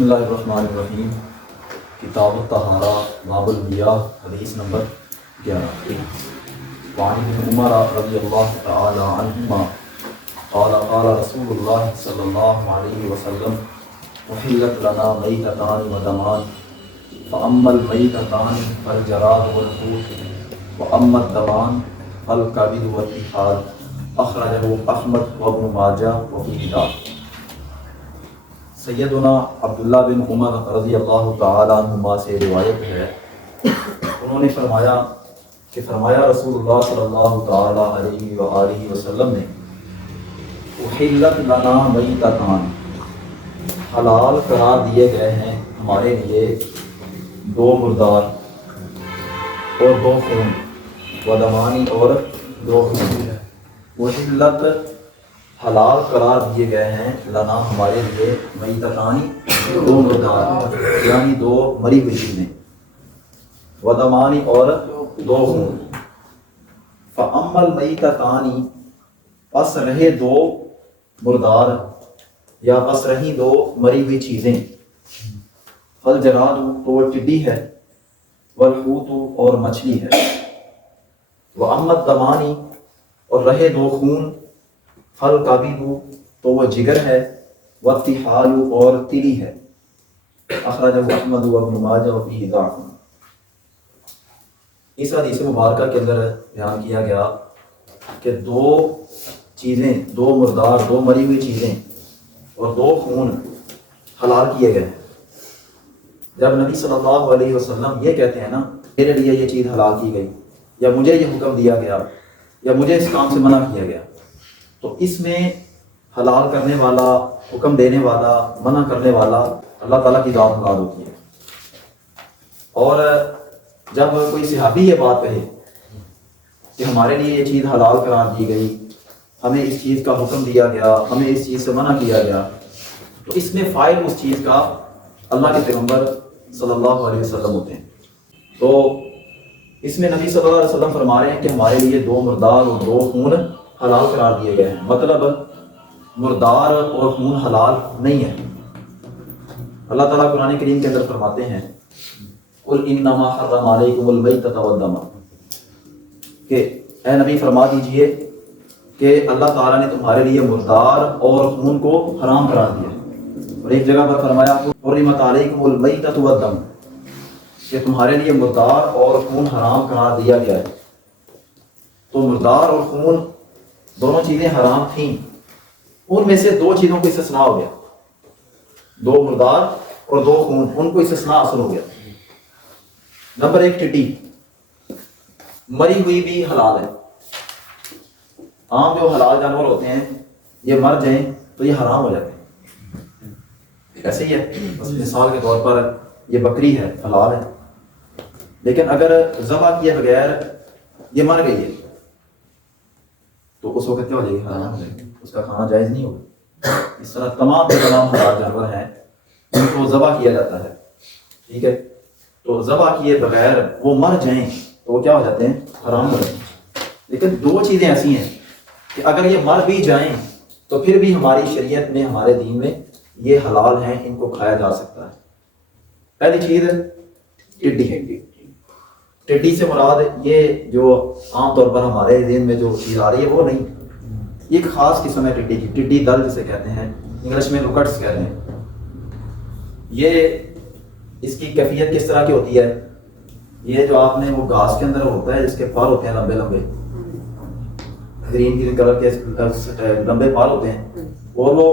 بسم اللہ الرحمن الرحیم۔ کتاب الطہارہ باب المیاہ، حدیث نمبر 11۔ وعن ابن عمر رضی اللہ تعالی عنہما قال قال رسول اللہ صلی اللہ علیہ وسلم احلت لنا میتتان ودمان فاما المیتتان فالجراد والحوت واما الدمان فالکبد والطحال، اخرجہ احمد وابن ماجہ وفی کتاب۔ سیدنا عبداللہ بن عمر رضی اللہ تعالیٰ عنہما سے روایت ہے، انہوں نے فرمایا رسول اللہ صلی اللہ تعالیٰ علیہ وآلہ وسلم نے احلت لنا میتتان، حلال قرار دیے گئے ہیں ہمارے لیے دو مردار اور دو خون، ودمانی اور دو خون۔ احلت حلال قرار دیے گئے ہیں لنا ہمارے لیے میتتانی دو مردار یعنی دو مری ہوئی چیزیں، ودمانی اور دو خون۔ فاما المیتتانی، پس رہے دو مردار یا پس رہی دو مری ہوئی چیزیں، فالجراد تو وہ ٹڈی ہے، والحوت اور مچھلی ہے، واما الدمانی اور رہے دو خون، فالکبد تو وہ جگر ہے، والطحال اور تلی ہے، اخرجہ احمد وابن ماجہ وفیہ ضعف۔ اس حدیث مبارکہ کے اندر بیان کیا گیا کہ دو چیزیں، دو مردار، دو مری ہوئی چیزیں اور دو خون حلال کیے گئے ہیں۔ جب نبی صلی اللہ علیہ وسلم یہ کہتے ہیں نا میرے لیے یہ چیز حلال کی گئی، یا مجھے یہ حکم دیا گیا، یا مجھے اس کام سے منع کیا گیا، تو اس میں حلال کرنے والا، حکم دینے والا، منع کرنے والا اللہ تعالیٰ کی ذات مراد ہوتی ہے۔ اور جب کوئی صحابی یہ بات کہے کہ ہمارے لیے یہ چیز حلال قرار دی گئی، ہمیں اس چیز کا حکم دیا گیا، ہمیں اس چیز سے منع کیا گیا، تو اس میں فاعل اس چیز کا اللہ کے پیغمبر صلی اللہ علیہ وسلم ہوتے ہیں۔ تو اس میں نبی صلی اللہ علیہ وسلم فرما رہے ہیں کہ ہمارے لیے دو مردار اور دو خون حلال قرار دیے گئے ہیں، مطلب مردار اور خون حلال نہیں ہے۔ اللہ تعالیٰ قرآن کریم کے اندر فرماتے ہیں قُلْ إِنَّمَا حَرَّمَ عَلَيْكُمُ الْمَيْتَةَ وَالدَّمَ، کہ اے نبی فرما دیجئے کہ اللہ تعالیٰ نے تمہارے لیے مردار اور خون کو حرام قرار دیا۔ اور ایک جگہ پر فرمایا حُرِّمَتْ عَلَيْكُمُ الْمَيْتَةُ وَالدَّمُ، کہ تمہارے لیے مردار اور خون حرام قرار دیا گیا ہے۔ تو مردار اور خون دونوں چیزیں حرام تھیں، ان میں سے دو چیزوں کو استثناء ہو گیا، دو مردار اور دو خون، ان کو استثناء حاصل ہو گیا۔ نمبر ایک ٹڈی، مری ہوئی بھی حلال ہے۔ عام جو حلال جانور ہوتے ہیں یہ مر جائیں تو یہ حرام ہو جاتے ہیں، ایسے ہی ہے۔ مثال کے طور پر یہ بکری ہے، حلال ہے، لیکن اگر ذبح کیے بغیر یہ مر گئی ہے تو اس وقت کیا ہو جائے گی؟ حرام ہو جائے گی، اس کا کھانا جائز نہیں ہوگا۔ اس طرح تمام حلال جانور ہیں ان کو ذبح کیا جاتا ہے، ٹھیک ہے؟ تو ذبح کیے بغیر وہ مر جائیں تو وہ کیا ہو جاتے ہیں؟ حرام ہو جاتے ہیں۔ لیکن دو چیزیں ایسی ہیں کہ اگر یہ مر بھی جائیں تو پھر بھی ہماری شریعت میں، ہمارے دین میں یہ حلال ہیں، ان کو کھایا جا سکتا ہے۔ پہلی چیز ٹڈی ہے۔ ٹڈی سے مراد یہ جو عام طور پر ہمارے ذہن میں جو چیز آ رہی ہے وہ نہیں، یہ ایک خاص قسم ہے ٹڈی کی، ٹڈی دل جسے کہتے ہیں، انگلش میں لوکٹس کہتے ہیں۔ یہ اس کی کیفیت کس طرح کی ہوتی ہے؟ یہ جو آپ نے وہ گھاس کے اندر ہوتا ہے، اس کے پال ہوتے ہیں لمبے لمبے، گرین کلر کے لمبے پال ہوتے ہیں، اور وہ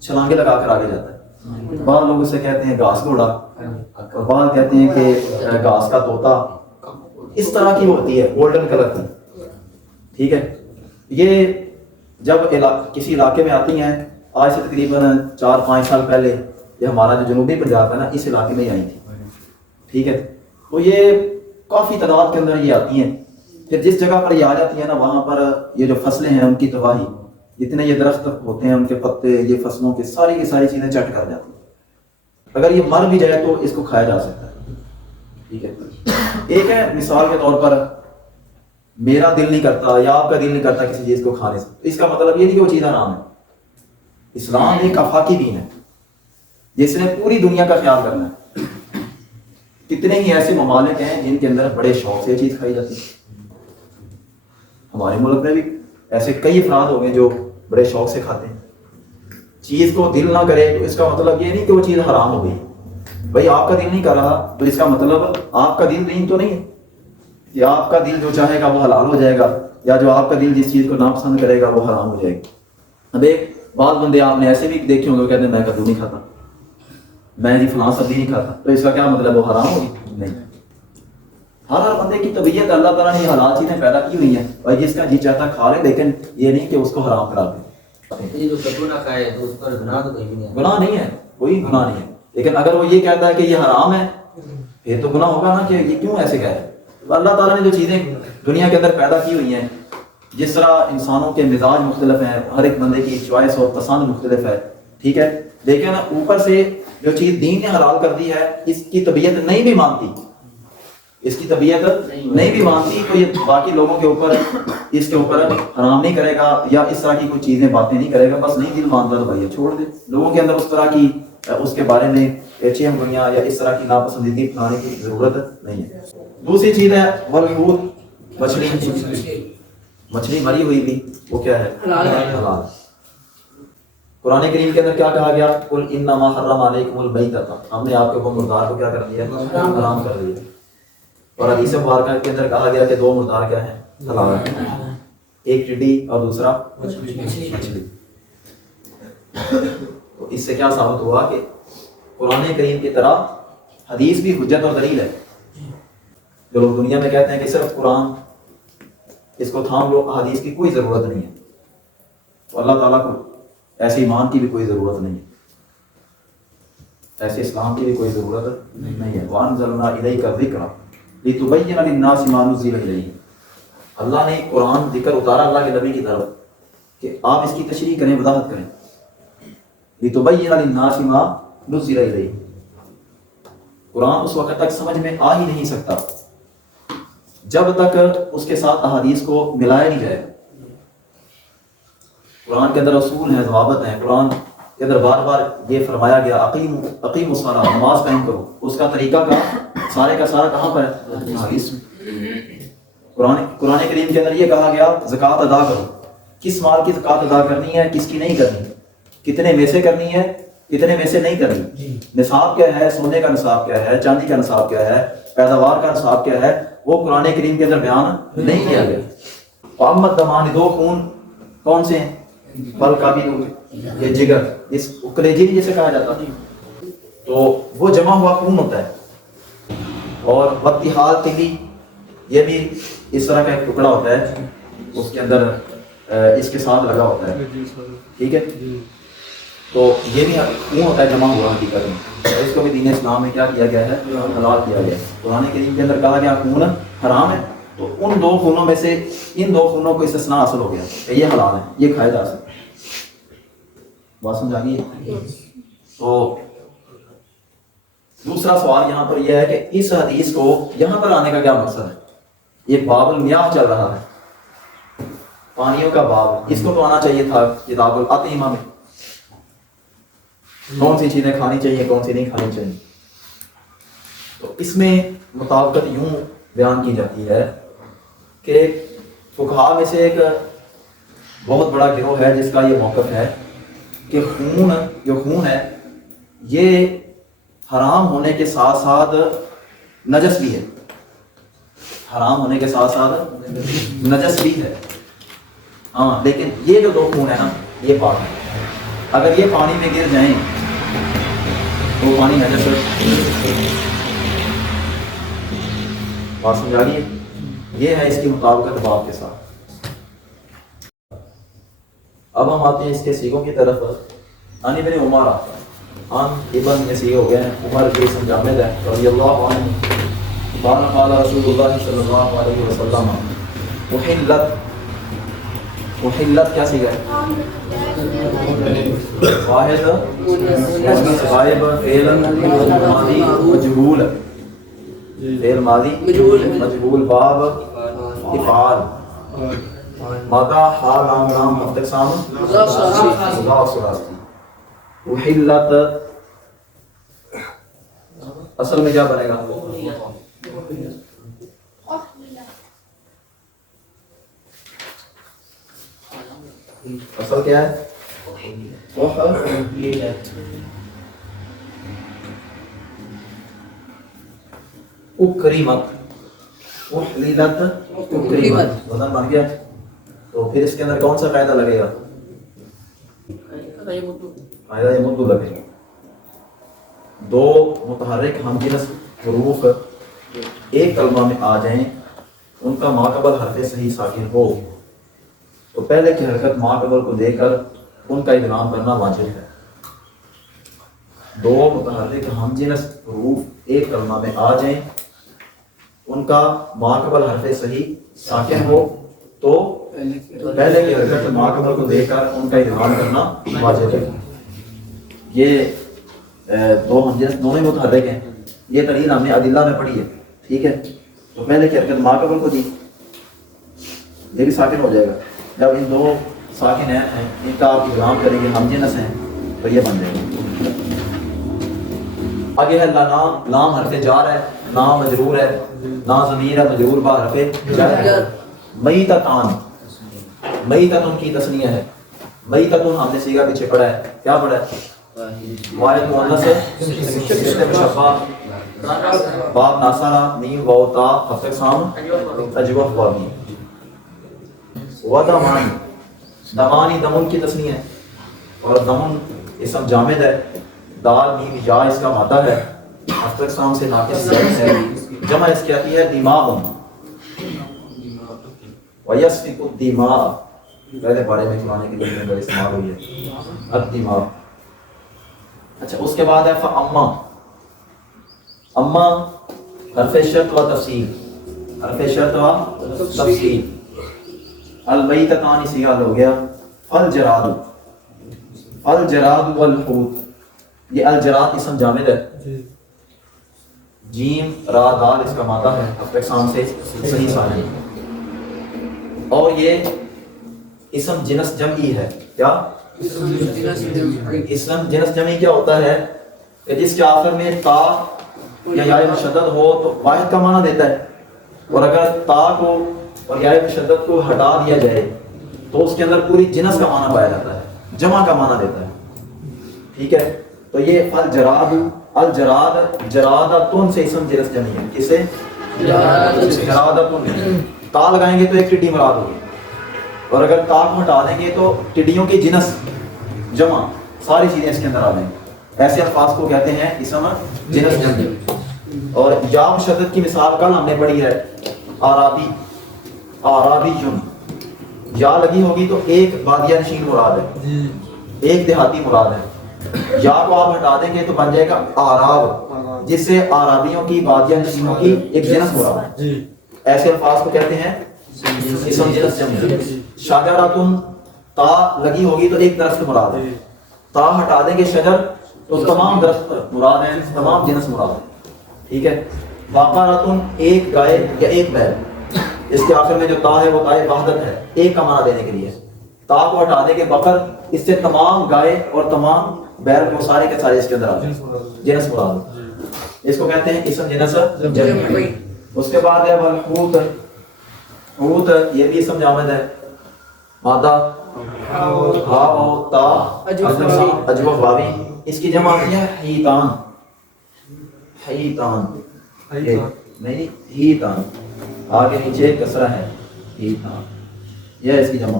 چھلانگے لگا کر آگے جاتا ہے۔ بعض لوگ اسے کہتے ہیں گھاس گھوڑا، اور بعض کہتے ہیں کہ گھاس کا طوطا، اس طرح کی ہوتی ہے، گولڈن کلر کی، ٹھیک ہے؟ یہ جب کسی علاقے میں آتی ہیں، آج سے تقریباً 4-5 سال پہلے، یہ ہمارا جو جنوبی پنجاب ہے نا، اس علاقے میں ہی آئی تھی، ٹھیک ہے؟ تو یہ کافی تعداد کے اندر یہ آتی ہیں۔ پھر جس جگہ پر یہ آ جاتی ہیں نا، وہاں پر یہ جو فصلیں ہیں ان کی تباہی، جتنے یہ درخت ہوتے ہیں ان کے پتے، یہ فصلوں کی ساری چیزیں چٹ کر جاتی ہیں۔ اگر یہ مر بھی جائے تو اس کو کھایا جا سکتا ہے، ٹھیک ہے؟ ایک ہے مثال کے طور پر میرا دل نہیں کرتا یا آپ کا دل نہیں کرتا کسی چیز کو کھانے سے، تو اس کا مطلب یہ نہیں کہ وہ چیز حرام ہے۔ اسلام ایک آفاقی دین ہے، جس نے پوری دنیا کا خیال کرنا ہے. کتنے ہی ایسے ممالک ہیں جن کے اندر بڑے شوق سے یہ چیز کھائی جاتی ہے. ہمارے ملک میں بھی ایسے کئی افراد ہو گئے جو بڑے شوق سے کھاتے ہیں. چیز کو دل نہ کرے تو اس کا مطلب یہ نہیں کہ وہ چیز حرام ہو گئی. بھائی آپ کا دل نہیں کر رہا تو اس کا مطلب آپ کا دل دین تو نہیں ہے کہ آپ کا دل جو چاہے گا وہ حلال ہو جائے گا, یا جو آپ کا دل جس چیز کو ناپسند کرے گا وہ حرام ہو جائے گا. اب ایک بعض بندے آپ نے ایسے بھی دیکھے ہوں گے کہتے ہیں میں کدو نہیں کھاتا, میں جی فلاں سبزی نہیں کھاتا, تو اس کا کیا مطلب وہ حرام ہوگی؟ نہیں. ہر بندے کی طبیعت اللہ تعالیٰ نے حلال چیزیں پیدا کی ہوئی ہیں اور جس کا جی چاہتا کھا لے, لیکن یہ نہیں کہ اس کو حرام کرا دے. یہ جو کدو نہ کھائے تو اس پر گناہ تو کہیں نہیں ہے. گناہ نہیں ہے, کوئی گناہ نہیں ہے, لیکن اگر وہ یہ کہتا ہے کہ یہ حرام ہے پھر تو گناہ ہوگا نا کہ یہ کیوں ایسے کہہ رہا ہے. اللہ تعالیٰ نے جو چیزیں دنیا کے اندر پیدا کی ہوئی ہیں, جس طرح انسانوں کے مزاج مختلف ہیں, ہر ایک بندے کی چوائس اور پسند مختلف ہے, ٹھیک ہے, لیکن اوپر سے جو چیز دین نے حلال کر دی ہے اس کی طبیعت نہیں بھی مانتی, اس کی طبیعت نہیں بھی مانتی, تو یہ باقی لوگوں کے اوپر اس کے اوپر حرام نہیں کرے گا یا اس طرح کی کوئی چیزیں باتیں نہیں کرے گا. بس نہیں دل مانتا تو بھائی چھوڑ دے. لوگوں کے اندر اس طرح کی اس کے بارے میں چیم گوئیاں یا اس طرح کی ناپسندیدگی پھیلانے کی ضرورت نہیں ہے. دوسری چیز ہے والحوت, مچھلی. مچھلی مری ہوئی بھی وہ کیا ہے؟ حلال. قرآن کریم کے اندر کیا کہا گیا؟ قل انما حرم علیکم المیتۃ, ہم نے آپ کے اوپر مردار کو کیا کر دیا؟ حرام کر دیا. اور حدیث مبارکہ کے اندر کہا گیا کہ دو مردار کیا ہیں؟ حلال ہیں, ایک ٹڈی اور دوسرا مچھلی. تو اس سے کیا ثابت ہوا کہ قرآن کریم کی طرح حدیث بھی حجت اور دلیل ہے. جو لوگ دنیا میں کہتے ہیں کہ صرف قرآن اس کو تھام لو, حدیث کی کوئی ضرورت نہیں ہے, تو اللہ تعالیٰ کو ایسے ایمان کی بھی کوئی ضرورت نہیں ہے, ایسے اسلام کی بھی کوئی ضرورت نہیں ہے. وَأَنزَلْنَا إِلَيْكَ الذِّكْرَ لِتُبَيِّنَ لِلنَّاسِ مَا نُزِّلَ إِلَيْهِمْ. اللہ نے قرآن ذکر اتارا اللہ کے نبی کی طرف کہ آپ اس کی تشریح کریں, وضاحت کریں. لِتُبَيِّنَ لِلنَّاسِ مَا نُزِّلَ إِلَيْهِمْ. قرآن اس وقت تک سمجھ میں آ ہی نہیں سکتا جب تک اس کے ساتھ احادیث کو ملایا نہیں جائے. قرآن کے اندر اصول ہیں, ضوابط ہیں. قرآن کے اندر بار بار یہ فرمایا گیا اقیم الصلاۃ, نماز قائم کرو. اس کا طریقہ کا سارا کہاں پر ہے؟ حدیث میں. قرآن کریم کے اندر یہ کہا گیا زکوٰۃ ادا کرو. کس مال کی زکوٰۃ ادا کرنی ہے, کس کی نہیں کرنی, کتنے میں سے کرنی ہے, کتنے میں سے نہیں کرنی, نصاب کیا ہے, سونے کا نصاب کیا ہے, چاندی کا نصاب کیا ہے, پیداوار کا نصاب کیا ہے, وہ قرآن کریم کے اندر بیان نہیں کیا گیا. محمد دمان, دو خون کون سے ہیں؟ پل کا بھی, یہ جگر, اس کلیجے جسے کہا جاتا ہے, تو وہ جمع ہوا خون ہوتا ہے. اور وقتحال تلی, یہ بھی اس طرح کا ایک ٹکڑا ہوتا ہے, اس کے اندر اس کے ساتھ لگا ہوتا ہے, ٹھیک ہے, تو یہ بھی خون ہوتا ہے جمع ہوا حقیقت میں. اس کو بھی دین اسلام میں کیا کیا گیا ہے؟ حلال کیا گیا ہے. قرآن کریم کے اندر کہا گیا خون حرام ہے, تو ان دو خونوں میں سے ان دو خونوں کو استثناء حاصل ہو گیا کہ یہ حلال ہے, یہ کھائے جا سکتے. بات سمجھ آ گئی ہے؟ تو دوسرا سوال یہاں پر یہ ہے کہ اس حدیث کو یہاں پر آنے کا کیا مقصد ہے؟ یہ باب المیاہ چل رہا ہے, پانیوں کا باب, اس کو تو آنا چاہیے تھا کتاب الاطعمہ میں. کون سی چیزیں کھانی چاہیے, کون سی نہیں کھانی چاہیے. تو اس میں مطابقت یوں بیان کی جاتی ہے کہ فقہاء میں سے ایک بہت بڑا گروہ ہے جس کا یہ موقف ہے کہ خون ہے یہ حرام ہونے کے ساتھ ساتھ نجس بھی ہے, حرام ہونے کے ساتھ ساتھ نجس بھی ہے. ہاں, لیکن یہ جو دو خون ہے نا یہ پاک ہے. اگر یہ پانی میں گر جائیں تو پانی نجس بات سمجھ آ رہی ہے؟ یہ ہے اس کی مطابقت باب کے ساتھ. اب ہم آتے ہیں اس کے سیغوں کی طرف. عن ابن عمر, عن ابن میں سیغ ہو گئے ہیں, عمر کے اسم جامد ہے رضی اللہ عنہ. قال قال رسول اللہ صلی اللہ علیہ وسلم محلت کیا سیغ ہے؟ واحد غائب, فعل ماضی مجهول, فعل ماضی مجهول, باب افعال, ماذا حال نام مختصام مضاف ثلاثی. احلت اصل میں کیا بنے گا؟ اصل کیا ہے؟ اکرمت، احللت اکرمت، وزن بن گیا. تو پھر اس کے اندر کون سا قاعدہ لگے گا؟ قاعدہ یمد لگے گا. دو متحرک ہم جنس حروف ایک کلمہ میں آ جائیں، ان کا ماقبل حرف صحیح ساکن ہو تو پہلے کی حرکت ماقبل کو دے کر ان کا ادغام کرنا واجب ہے. دو متحرک ہم جنس حروف ایک کلمہ میں آ جائیں، ان کا ماقبل حرف صحیح ساکن ہو تو پہلے کی حرکت ماقبل کو دے کر ان کا ادغام کرنا واجب ہے. یہ دو ہم جنس دونوں ہی متحرک ہیں. یہ دلیل ہم نے ادلہ میں پڑھی ہے. ٹھیک ہے، تو پہلے کی حرکت ماقبل کو دی، یہ بھی ساکن ہو جائے گا. جب ان دو ساکن ہیں ان کا آپ ادغام کریں گے، ہم جنس ہیں، تو یہ بن جائے گا. آگے ہے لام. لام حرف جار ہے، لام مجرور ہے، لا ضمیر ہے مجرور با حرف جر. میتتان، میتتن کی تسنیہ ہے. میتتن ہم نے سیگا پیچھے پڑھا ہے. کیا پڑھا ہے؟ واحد مؤنث اسم مشبہ باب ناصرہ میم واو تا ہفتہ سام اجوف وامی. ودمان، دمانی دمن کی تسنیہ ہے اور دمن اسم جامد ہے. دال میم یا اس کا مادہ ہے، ہفتہ سام سے ناقص ہے. جمع اس کی آتی ہے دماغ. ویسفک الدماء، پہلے بارے میں قرآن کی دلیل میں استعمال ہوئی ہے الدماء. اچھا، اس کے بعد ہے فاما. اما حرف شرط و تفصیل، حرف شرط و تفصیل. المیتتان اسی حال ہو گیا. الجراد، الجراد والحوت. یہ الجراد اسم جامد ہے، جیم را دال اس کا مادہ ہے، اقسام سے صحیح سالم. اور یہ اسم جنس جمعی ہے. کیا اسم جنس جمعی کیا ہوتا ہے؟ کہ جس کے آخر میں تا یا یا مشدد ہو تو واحد کا معنی دیتا ہے، اور اگر تا کو اور یا مشدد کو ہٹا دیا جائے تو اس کے اندر پوری جنس کا معنی پایا جاتا ہے، جمع کا معنی دیتا ہے. ٹھیک ہے، تو یہ الجراد، الجراد جرادتن سے اسم جنس جمعی ہے. کس سے؟ جرادتن. تا لگائیں گے تو ایک ٹڈی مراد ہوگی، اور اگر تا کو ہٹا دیں گے تو ٹڈیوں کی جنس جمع ساری چیزیں اس کے اندر آ جائیں گی. ایسے الفاظ کو کہتے ہیں اسم جنس جمعی. اور یا مشدد کی مثال کل ہم نے پڑھی ہے، آرابی، آرابی جن. یا لگی ہوگی تو ایک بادیہ نشین مراد ہے، ایک دیہاتی مراد ہے. یا کو آپ ہٹا دیں گے تو بن جائے گا آراب، جس سے آرابیوں کی بادیہ نشینوں کی ایک جنس مراد ہے. ایسے الفاظ کو کہتے ہیں اسم جنس جمعی. شجراتن، تا لگی ہوگی تو ایک درخت مراد ہے، تا ہٹا دیں گے شجر تو تمام درخت مراد ہیں، تمام جنس مراد ہے. ٹھیک ہے. بقرۃ، ایک گائے یا ایک بیل. اس کے آخر میں جو تا ہے وہ تائے وحدت ہے، ایک کا معنی دینے کے لیے. تا کو ہٹا دیں گے بقر، اس سے تمام گائے اور تمام بیل کو سارے کے سارے اس کے اندر آ جائیں، جنس مراد. اس کو کہتے ہیں اسم جنس جمعی. اس کے بعد ہے والحوت. حوت یہ بھی اسم جامد ہے، مادہ ہا و تا اجوف واوی. اس کی جمع آتی ہے حیتان. حیتان نہیں، حیتان آگے نیچے کسرہ ہے، حیتان یہ اس کی جمع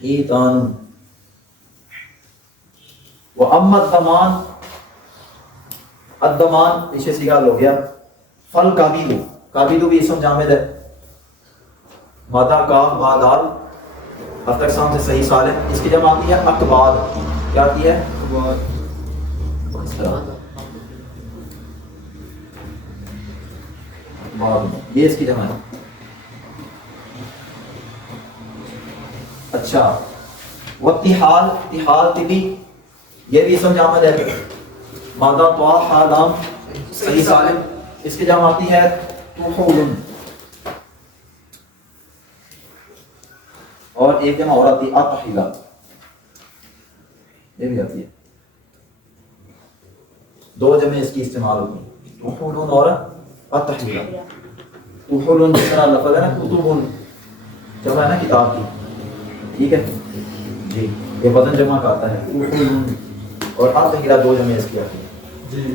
حیتان. واما الضمان، الضمان پیچھے سیگا ہو گیا. فل کابیدو، کابیدو بھی اسم جامد ہے، مادہ کاف با دال ہر تک سام سے صحیح سالم. اس کی جمع آتی ہے اقباد. کیا آتی ہے؟ یہ اس کی جمع ہے. اچھا، واتحال، اتحال طبی یہ بھی اسم جامد ہے، مادہ طوا ہا لام صحیح سالم. اس کی جمع آتی ہے طحول. اور ایک جمع اور آتی ہے اطحیلا، یہ بھی آتی ہے. دو جمع اس کی استعمال ہوتی ہیں، احول اور التحویرہ۔ احول جس طرح لفظ ہے نا کتب، جمع ہے نا کتاب کی، ٹھیک ہے جی، یہ وزن جمع کا آتا ہے احول، اور التحویرہ دو جمع اس کی آتی ہے جی